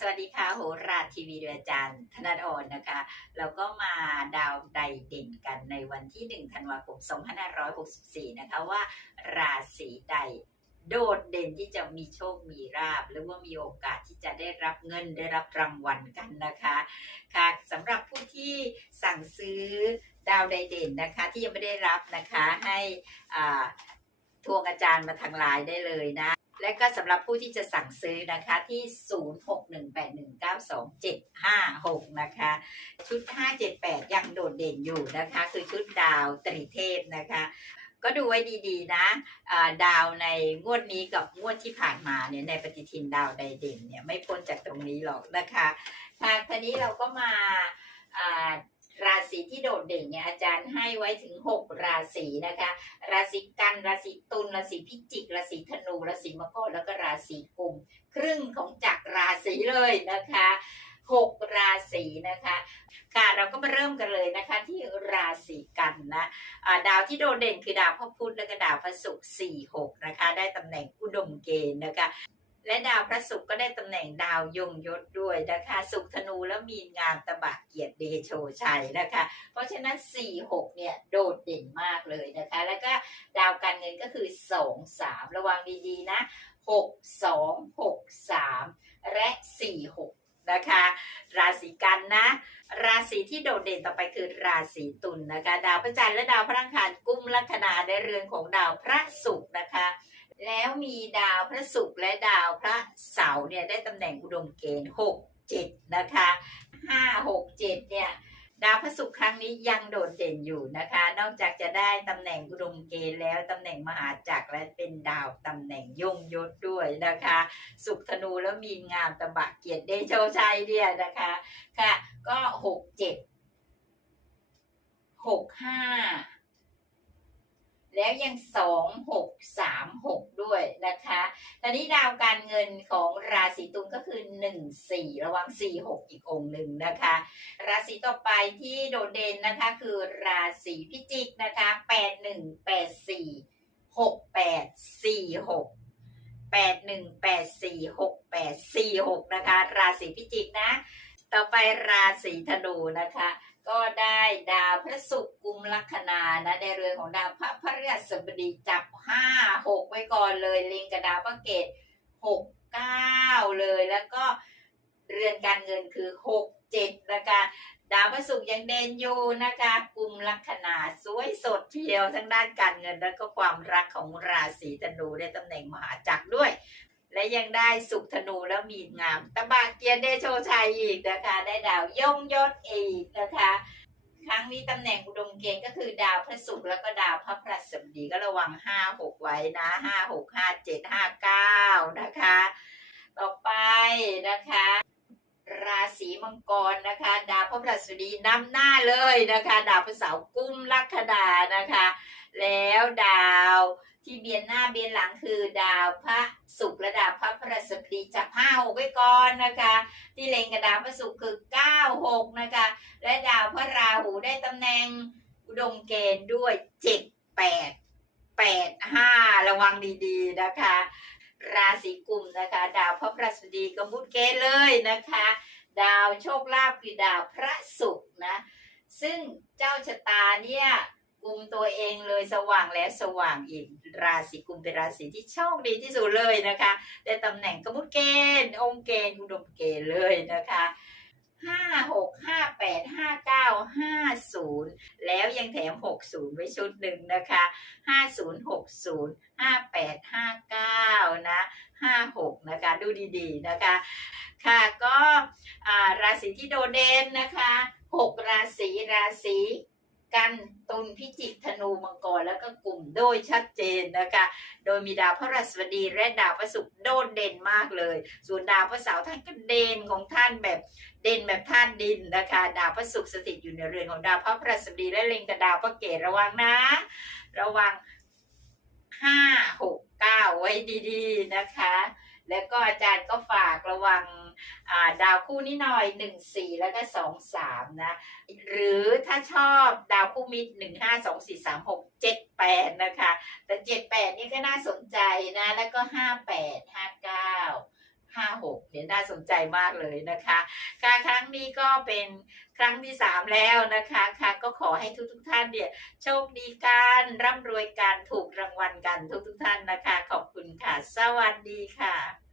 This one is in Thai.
สวัสดีค่ะโหราทีวีเรือาจารย์ ธนาดอนนะคะ เราก็มาดาวใดเด่นกันในวันที่ 1 ธันวาคม 2564 นะคะว่าราศีใดโดดเด่นที่จะมีโชค มีราบ หรือว่ามีโอกาสที่จะได้รับเงินได้รับรางวัลกันนะคะค่ะสำหรับผู้ที่สั่งซื้อดาวใดเด่นนะคะ ที่ยังไม่ได้รับนะคะให้ทวงอาจารย์มาทางไลน์ได้เลยนะ และก็สำหรับผู้ที่จะสั่งซื้อนะคะที่ 0618192756 นะคะ ชุด 578 ยังโดดเด่นอยู่นะคะ คือชุดดาวตรีเทพนะคะ ก็ดูไว้ดีๆนะอ่าดาวในงวดนี้กับงวดที่ผ่านมาเนี่ยในปฏิทินดาวใดเด่นเนี่ยไม่พ้นจากตรงนี้หรอกนะคะค่ะทีนี้เราก็มา ดเด่นเนี่ยอาจารย์ให้ไว้ถึง 6 ราศีนะคะ ราศีกันราศีตุลราศีพิจิก ราศีธนูราศีมกรแล้วก็ราศีกุม ครึ่งของจักรราศีเลยนะคะหกราศีนะคะ ค่ะเราก็มาเริ่มกันเลยนะคะที่ราศีกันนะอ่าดาวที่โดดเด่นคือดาวพระพุธและก็ดาวพระศุกร์สี่หกนะคะ ได้ตำแหน่งอุดมเกณฑ์นะคะ และดาวพระศุกร์ก็ได้ตำแหน่งดาวยงยศด้วยนะคะสุขธนูแล้วมีนงามตะบะเกียรติเดโชชัยนะคะ เพราะฉะนั้น 4 6 เนี่ยโดดเด่นมากเลยนะคะ แล้วก็ดาวการเงินก็คือ 2 3 ระวังดีๆนะ 6 2 6 3 และ 4 6นะคะ ราศีกันนะ ราศีที่โดดเด่นต่อไปคือราศีตุลนนะคะ ดาวพระจันทร์และดาวพระอังคารกุมลัคนาในเรือนของดาวพระศุกร์นะคะ แล้วมีดาวพระศุกร์และดาวพระเสาร์เนี่ยได้ตำแหน่งอุดมเกณฑ์6 7นะคะ5 6 7เนี่ยดาวพระศุกร์ครั้งนี้ยังโดดเด่นอยู่นะคะ นอกจากจะได้ตำแหน่งอุดมเกณฑ์แล้วตำแหน่งมหาจักรและเป็นดาวตำแหน่งยงยศด้วยนะคะ สุขธนูแล้วมีงามตะบะเกียรติเดโชชัยเนี่ยนะคะค่ะก็หกเจ็ดหกห้า แล้วยังสองหกสามหกด้วยนะคะ ตอนนี้ดาวการเงินของราศีตุลก็คือหนึ่งสี่ระวังสี่หกอีกองหนึ่งนะคะ ราศีต่อไปที่โดดเด่นนะคะคือราศีพิจิกนะคะแปดหนึ่งแปดสี่หกแปดสี่หกแปดหนึ่งแปดสี่หกแปดสี่หกนะคะ ราศีพิจิกนะ ต่อไปราศีธนูนะคะ ก็ได้ดาวพระศุกร์กุมลัคนานะในเรือนของดาวพระพฤหัสบดีจับห้าหกไว้ก่อนเลยลิงกับดาวพระเกตหกเก้าเลยแล้วก็เรือนการเงินคือหกเจ็ดนะคะดาวพระศุกร์ยังเด่นอยู่นะคะกุมลัคนาสวยสดเทียวทั้งด้านการเงิน และก็ความรักของราศีธนูได้ตำแหน่งมหาจักรด้วย และยังได้สุขธนูแล้วมีงาม ตะบะเกียรติเดโชชัยอีกนะคะ ได้ดาวยงยศอีกนะคะ ครั้งนี้ตำแหน่งอุดมเกณฑ์ก็คือดาวพระศุกร์แล้วก็ดาวพระพฤหัสบดีก็ระวังห้าหกไว้นะห้าหกห้าเจ็ดห้าเก้านะคะ ต่อไปนะคะราศีมังกรนะคะ ดาวพระพฤหัสบดีนำหน้าเลยนะคะ ดาวพระเสาร์กุมลัคนานะคะ แล้วดาวที่เบียนหน้าเบียนหลังคือดาวพระศุกร์และดาวพระพฤหัสบดีจับห้าหกไว้ก่อนนะคะ ที่เล็งกับดาวพระศุกร์คือเก้าหกนะคะ และดาวพระราหูได้ตำแหน่งอุดมเกณฑ์ด้วยเจ็ดแปดแปดห้าระวังดีๆนะคะ ราศีกุมนะคะ ดาวพระพฤหัสบดีก็มุดเกณฑ์เลยนะคะ ดาวโชคลาภคือดาวพระศุกร์นะ ซึ่งเจ้าชะตาเนี่ย กุมตัวเองเลยสว่างแล้วสว่างอีกราศีกุมเป็นราศีที่โชคดีที่สุดเลยนะคะได้ตำแหน่งกมุดเกณฑ์องค์เกณฑ์อุดมเกณฑ์เลยนะคะห้าหกห้าแปดห้าเก้าห้าศูนย์แล้วยังแถมหกศูนย์ไว้ชุดหนึ่งนะคะห้าศูนย์หกศูนย์ห้าแปดห้าเก้านะห้าหกนะคะดูดีๆนะคะ ค่ะก็ราศีที่โดดเด่นนะคะหกราศีราศี กันตุลพิจิกธนูมังกรแล้วก็กลุ่มโดยชัดเจนนะคะ โดยมีดาวพระราชบดีและดาวพระศุกร์โดดเด่นมากเลย ส่วนดาวพระเสาร์ท่านก็เด่นของท่านแบบเด่นแบบท่านดินนะคะ ดาวพระศุกร์สถิตอยู่ในเรือนของดาวพระพฤหัสบดีและเล็งกับดาวพระเกตระวังนะ ระวังห้าหกเก้าไว้ดีๆนะคะ แล้วก็อาจารย์ก็ฝากระวัง ดาวคู่นี้หน่อยหนึ่งสี่แล้วก็สองสามนะ หรือถ้าชอบดาวคู่มิตรหนึ่งห้าสองสี่สามหกเจ็ดแปดนะคะ แต่เจ็ดแปดนี่ก็น่าสนใจนะ แล้วก็ห้าแปดห้าเก้าห้าหกนี่ยน่าสนใจมากเลยนะคะค่ะครั้งนี้ก็เป็นครั้งที่สามแล้วนะคะค่ะก็ขอให้ทุกทุกท่านเนี่ยโชคดีกันร่ำรวยกันถูกรางวัลกันทุกทุกท่านนะคะ ขอบคุณค่ะ สวัสดีค่ะ